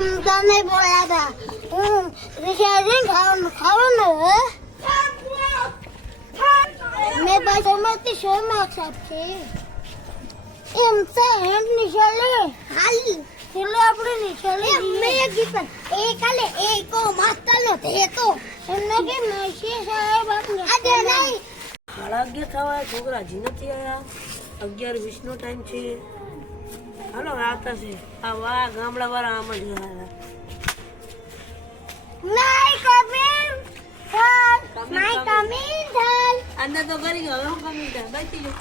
તને બોલ્યા હતા રિચાર્જિંગ ખાવાનું મેં બસ સમજતી શોમાં છે એમ છે હેન્ડ નિશાલે હાલ ચલો આપણે નિશાલે મેં એક ગીત એ કાલે એ કો માસ્તરનો તે તો એમને કે મેસી સાહેબ આપને આજે નહીં 11:30 થવા છોકરા હજી નથી આવ્યા 11:20 નો ટાઈમ છે હાલો આવતા છે આ વાહ ગામડા વાળા આમ જ આવ્યા નહીં કમિંગ નહીં કમિંગ થલ અંદર તો કરી ગયો હું કમી થાય બેસી જો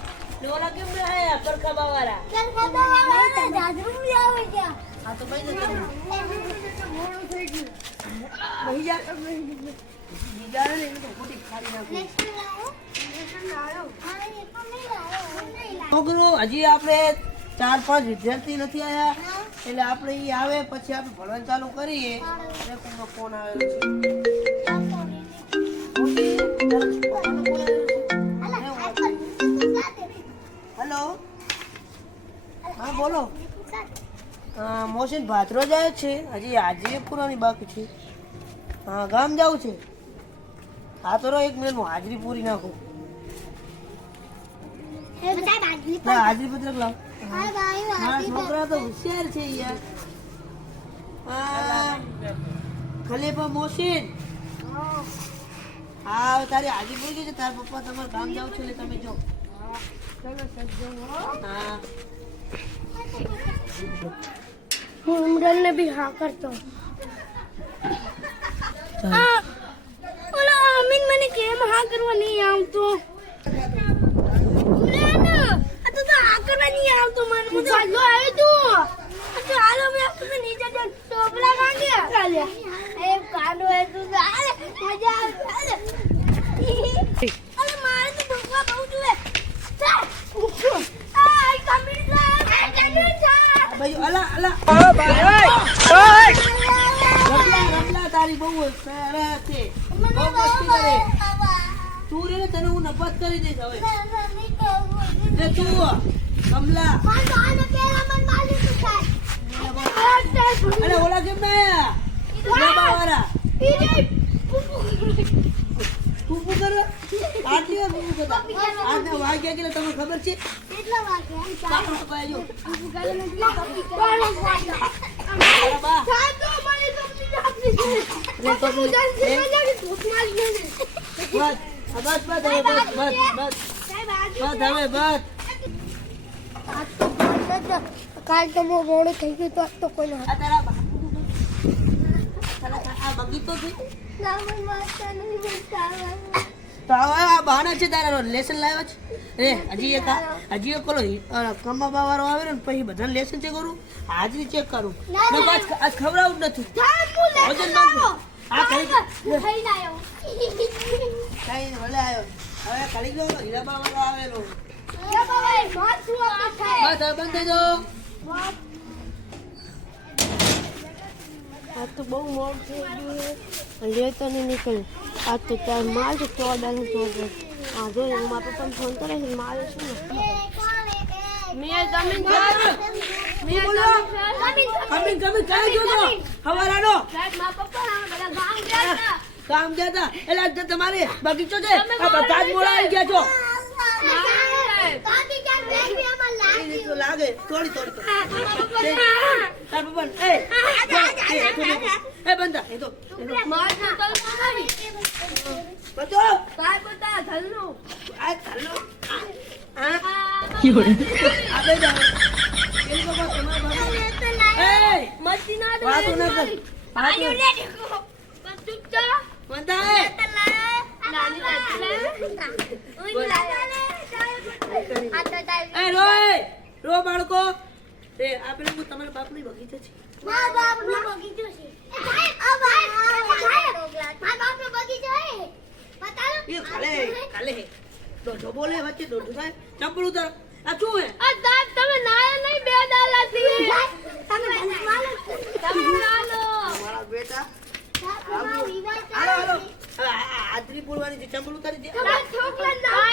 ડોલા કેમ બે આયા પરખા વાળા ચલ ખાતા વાળા જાજરૂ બી આવે છે આ તો બેસી જતા મોડું થઈ ગયું બહી જા બીજા ને તો ખોટી ખાલી નાખો છોકરો હજી આપણે 4-5 વિદ્યાર્થી નથી આયા એટલે આપણે ઈ આવે પછી આપણે ભણવાનું ચાલુ કરીએ એટલે કોઈનો ફોન આવેલો છે હેલો હા બોલો મોસીન ભાતરો જાય છે હજી આજે પૂરાની બાકી છે હા ગામ જવું છે હા તો 1 મિનિટ હાજરી પૂરી નાખું હાજરી પત્રક લાવ મારા છોકરા તો હોશિયાર છે યાર ખલીફા મોસીન હા તારી હાજરી પૂરી છે તારા પપ્પા તમારે ગામ જાવ છે એટલે તમે જો હા હું ઇમરાન ને भी हाँ करता हूँ ઓલા અમીન મને કેમ હા કરવા નહીં આવતો ઇમરાન આ તો હા કરવા નહીં આવતો મને ચાલો આવે તું તો હાલો મે આપણે નીચે જઈને ટોપલા માંગ્યા ચાલે એ કાંડો હે તું ચાલે મજા આવે અરે મારે તો ભગવા બહુ જુએ ચાલ આ કમિંગ ભાઈ અલા અલા રમલા તારી બહુ સરસ છે બહુ મસ્તી કરે તું રે તને હું નફરત કરી દઈશ હવે લે તું કમલા અરે ઓલા કેમ ના આયા વાળા તું પૂકર આટલી વાર પૂકર કરતા આજના વાગ્યા કેટલા તમને ખબર છે કેટલા વાગ્યા ચાલો તો પાજો કાલ તો મોડું થઈ ગયું તો કોઈ આ બગીચો છે તો આ બહાના છે તારા લેસન લાવ્યો છે હજી એક કોલો કમાવા વાળો આવે ને પછી બધાને લેસન ચેક કરું હાજરી ચેક કરું આજ ખવડાવું જ નથી વજન નાખું આ કઈ ભલે આવ્યો હવે ખાલી ગયો હીરાબા વાળો આવેલો બસ હવે બંધ થઈ જાઓ આ તો બહુ મોડું થઈ ગયું છે લેતો નહીં નીકળ્યું આજ તો ચાર માલ છે 14 હા જો મારા પપ્પાને ફોન કરે છે મારે શું ને કામ ગયા હતા એટલે તમારે બગીચો છે બધા જ મોડા આવી ગયા છો લાગે થોડી તાર પપ્પા એ બંધા એ તો બધો કાય બતા ધલ્લો આ ચાલો આ ક્યું આ બે જાવ કેમ કો તમારા બાબા એ મસ્તી ના દે વાતો ન કર આયો લે દેખો પતુચ્ચા બંધા એ નાની એ રો બાળકો એ આપણે હું તમારા બાપની બગીચો છે મારા બાપનો બગીચો છે આ મારા બાપનો બગીચો છે બતા એ કાલે દોઢો બોલે વચ્ચે દોઢો થાય ચંપલ ઉતર આ શું હે આ દાંત તમે નાયા નહીં બે દાલાથી તમે નાલો મારા બેટા હાલો આદરી બોલવાની છે ચંપલ ઉતારી દે છોકરા ના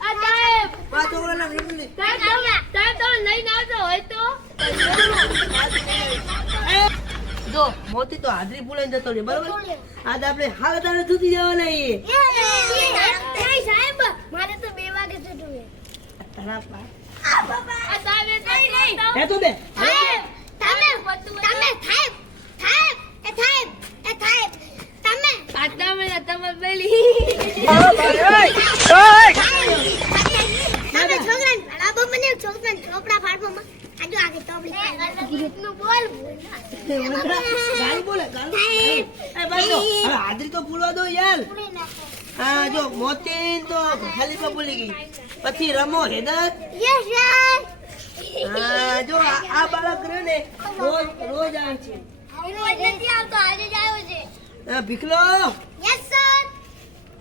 આ સાહેબ આ છોકરા ના વિમલી સાહેબ તમે લઈને આવજો હોય તો જો મોતી તો હાજરી બોલાઈને જતો રહ્યો બરાબર આજ આપણે હાલ તારે સુધી જવાના છીએ સાહેબ મારે તો 2 વાગે છૂટવું છે તારા પા આ બાબા આ સાહેબ નહીં હે તો બે તમે આટલા મને તમે પેલી છોકરા ફાડવામાં આજો આગે તોબલી નું બોલ ગાડી બોલે ગાડી એ ભાઈ જો હવે હાજરી તો બોલવા દો યાર હા જો મોતી તો ખાલી પર બોલી ગઈ પછી રમો હેદર યસ યસ હા જો આ બાળક રહે ને રોજ આવે છે રોજ નથી આવતો આજે જ આવ્યો છે Bhikhlo yes sir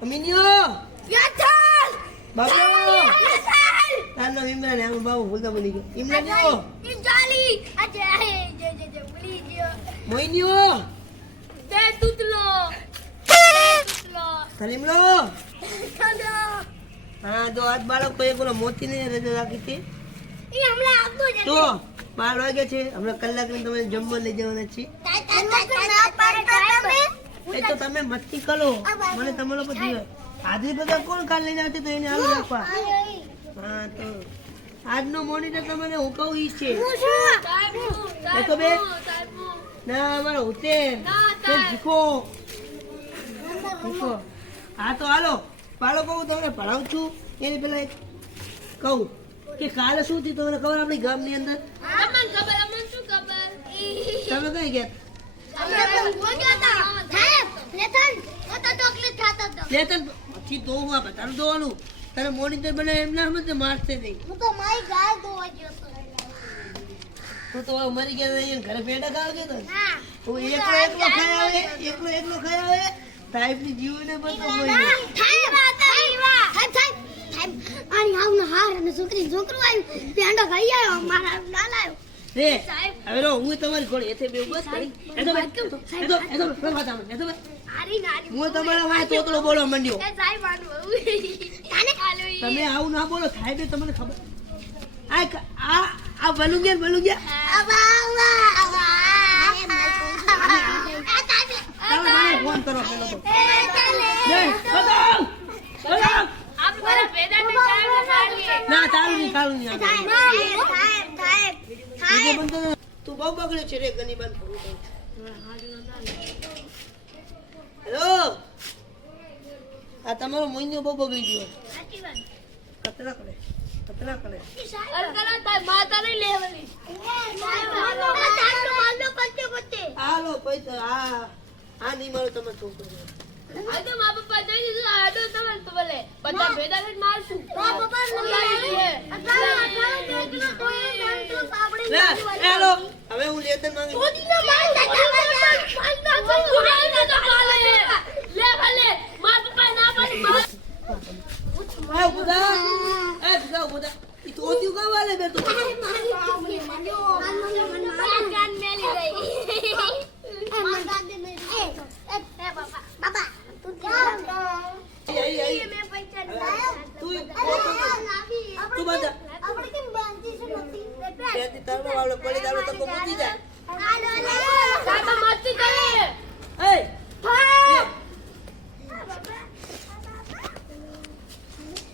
Miniyo yes sir Bablo yes sir તારનો ઇમરાન આમ બાબુ ભૂલતા બની ગયો ઇમરાનિયો ઇન્જાલી આજે જે ભૂલી ગયો મોઈનિયો તે તુતલો સલીમલો હા જો આજ બાળક કોઈ બોલો મોતી ને રજા રાખી હતી ઈ હમણાં આવતો જ તો 12 વાગે છે હમણાં કલાકની તમે જમવા લઈ જવાના છીએ એ તો તમે મસ્તી કરો મને તમારો પછી હાજરી બધા કોણ કાલ લઈને આવશે તો એને આવું રાખવા હા તો આજનો મોનિટર તમને હું કહું ઈ છે દેખો બે ના અમારો હુસેન શીખો હા તો હાલો બાળકો હું તમને ભણાવું છું એની પેલા એક કહું કે કાલે શું થયું તમને ખબર આપણી ગામની અંદર તમે કઈ ગયા લેતન પછી તો હું આ બધાનું જોવાનું તારે મોનિટર બને એમ ના સમજ મારશે નહીં તું તો મરી ગયા અહીંયા ઘરે પેડા ખાવ ગયો તો હું એકલો ખાઈ આવે સાહેબની જીવને બધું કોઈ છોકરું આવ્યું પેંડો ખાઈ આવ્યો મારા ના લાવ્યો રે હવે રો હું તમારી ઘોડે એથે બે બસ કરી એ તો વાત આમ એ તો હું તમારા વાય તોતળો બોલવા માંડ્યો તમે આવું ના બોલો સાહેબે તમને ખબર આ બલું ગયા ફોન કરો પેલો તો ના ચાલુ નહીં તું બહુ બગડ્યો છે રે ગની બંધ હેલો આ તમારો મહિનો બહુ બગડી ગયો કતરા કરે હાલો પૈસા આ નહીં મળો તમે છોકરો હેલો હવે હું લેતન માંગુ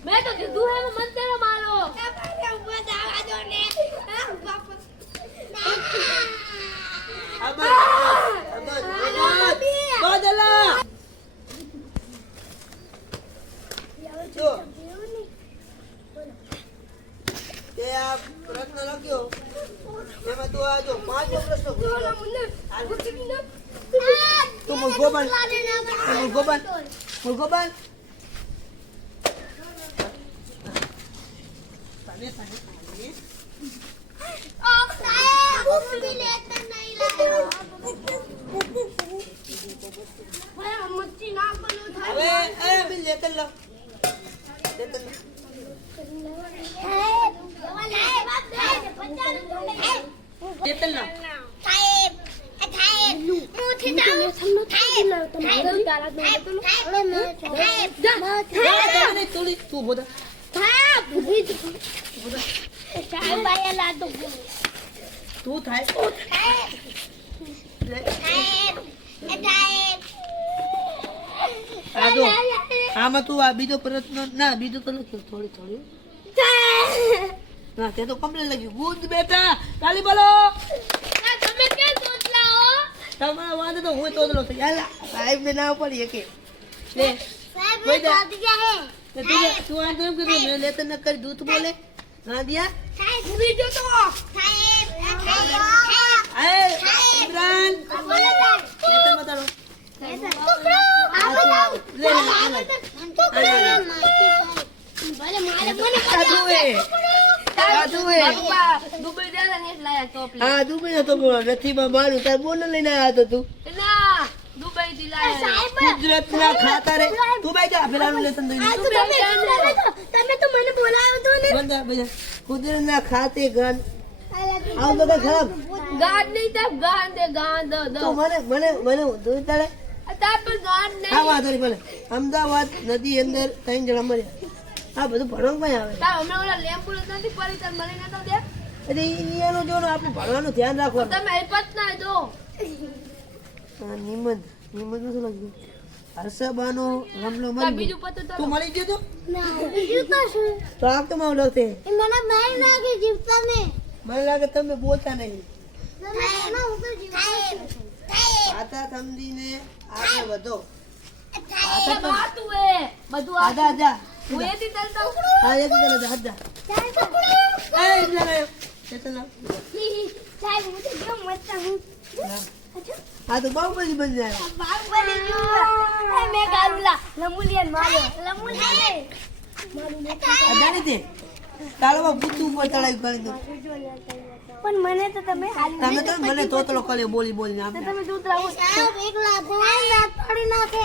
मैं तो किदू है मत तेरा मारो પ્રશ્ન લખ્યો એમાં તું આ જો 5 પ્રશ્ન તું મુલગોબન તું બોલ તું થાય આમાં તું આ બીજો પ્રશ્ન ના બીજો તો લખ્યો થોડી ના તે તો કમ્પ્લીટ લખ્યું ગુડ બેટા તાલી બોલો તમે કેમ તોતલા હો તમારા વાંધો તો હું તોતલો થઈ યાર સાહેબ ને ના પડી કે લે સાહેબ કોઈ ને જા. તોત ગયા હે તું આ કેમ કીધું મેં લેતર ન કરી દૂધ બોલે ગાંધિયા સાહેબ ભૂલી ગયો તો સાહેબ એ ઇમરાન લેતર બતાડો હા દુબઈ તો નથી મારું તાર બોલ લઈને આવ્યા તો તું ગુજરાત ના ખાતા રે તું ભાઈ જા પેલાનું લેસન દઈ તમે તો મને બોલાવ્યો તો ને બંધા બધા ગુજરાત ના ખાતે ગાન આવ બધા ખરાબ તો મને દૂધ તારે હા વાંધો નહીં ભલે અમદાવાદ નદી અંદર 3 જણા મર્યા આ બધું ભણવામાં આવે અરે એનું જો આપણે ભણવાનું ધ્યાન રાખવાનું નિમંદ નિમંદ શું લાગ્યું હર્ષબાનો રમલો મળી તું મળી ગયો તો ના બીજું તો શું તો આપ તો મારો ડોક્ટર એ મને માર નાખી જીવતા ને મને લાગે તમે બોલતા નહીં ના હું તો જીવતા આતા સમજીને આગળ વધો બધું આધા આધા હું એથી ચાલતા હા એક જણા આધા એ જણા ચેતના સાહેબ હું તો કેમ મતતા હું આ તો બહુ બધી બની જાય બાપ બની ગયું મે ગાલુલા લમુલિયન માર્યો લમુલિયન અદાની તે તાળમાં બુદ્ધુ ઉપર ચડાવી કરી દો પણ મને તો તમે તમે તો મને તોતલો કર્યો બોલી બોલીને આપ તમે દૂધ લાવો સાહેબ એકલા ધોઈ ના પડી નાખે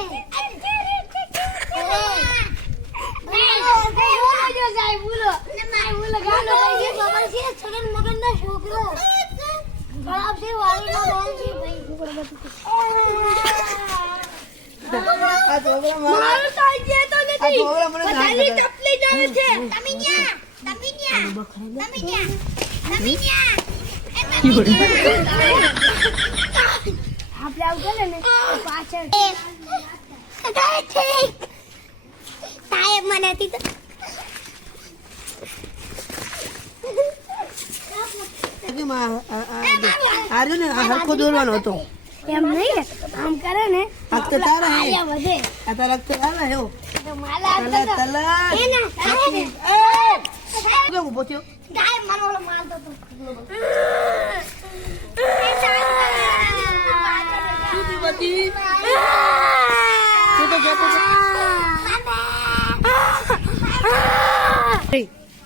સાહેબ બોલો બોલો ગાલો ભાઈ ખબર છે છગન મગન ના છોકરો ખરાબ છે વાળી ના બોલ છે ભાઈ આ છોકરા મારું તો જે તો આ નથી છોકરા મને બધાની ટપલી જાવે છે તમે ન્યા આપણે આવું કરે ને પાછળ સાહેબ મને હતી તો આર્યો ને હરખો દોરવાનો હતો એમ નહીં આમ કરે ને આ તો તારા હે આયા વધે આ તારા તો આલા હે તો માલા તલા તલા એ ના સાહેબ કેમ ઉભો થયો સાહેબ મને ઓલો મારતો તો શું તી બધી તું તો જતો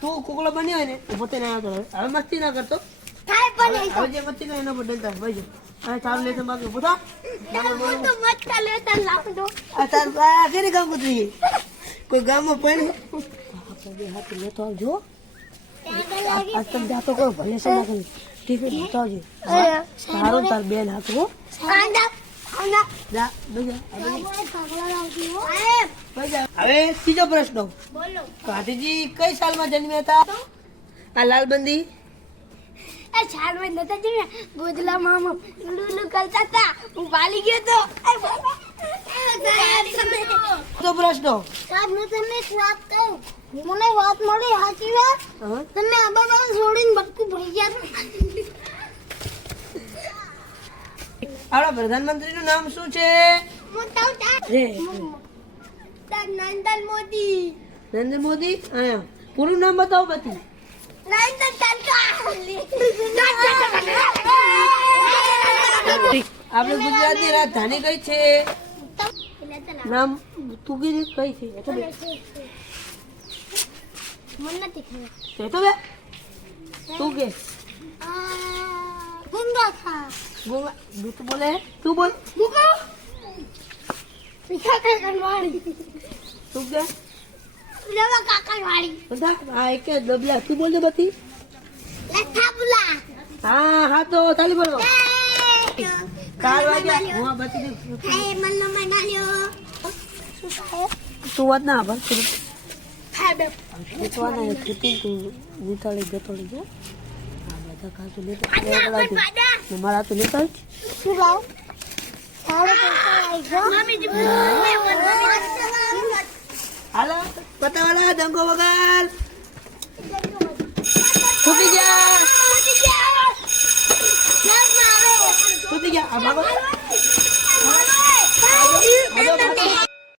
તું કુકડો બન્યો હોય ને ઉભો થઈને આવ્યો તો હવે મસ્તી ના કરતો સાહેબ બને હવે જે મસ્તી કરે એના પર ડંડા ભાઈ આ ચાલુ લેસન બાકી ઉભો થા તો મત લેતા લાવજો આ તાર આ કેરી કામ કરતી કોઈ ગામમાં પડી આપણે હાથ લેતો આવજો આ તમે જાતો કરો ભલે સમા કરી ટિફિન લેતો આવજો સારું તાર બેન હાથવો કાંડા કાંડા જા બેજા સાહેબ હવે ત્રીજો પ્રશ્ન બોલો ગાંધીજી કઈ સાલમાં જન્મ્યા હતા આ લાલબંધી એ છાડમાં નતા જઈને ગોદલા મામા લુલુ કરતા હતા હું બાલી ગયો તો તો પ્રશ્ન સાહેબ હું તમને એક વાત કહું મને વાત મળી સાચી વાત તમે આ બધા છોડીને બટકું ભરી ગયા આપણા પ્રધાનમંત્રી નું નામ શું છે નરેન્દ્ર મોદી નરેન્દ્ર મોદી આયા પૂરું નામ બતાવો બતી આપણે ગુજરાતની રાજધાની કઈ છે નામ તું કીધી કઈ છે એ તો બે મને નથી ખબર એ તો બે તું કે ગંગા ખા ગોવા તું બોલે તું બોલ મુકા પીછા કાકણવાડી તું કે લેવા કાકણવાડી બધા આ એક ડબલા તું બોલ દે બતી લથાબુલા હા હા તો તાલી બોલો 4 વાગ્યા હું બતી દે હે મન્નો મનાલ્યો શું સાહેબ તું વાત ના ભર તું સાહેબ ખેતવાના ખેતી તું વિતાળી ગતોડી જો આ બધા કાચું લેતો ને મારા તો લેતા જ શું લાવ સાડે પૈસા આવી ગયો મમ્મી પતાવાળા દંગો વગર છૂટી ગયા છૂટી ગયા આ ભાગો. મારો.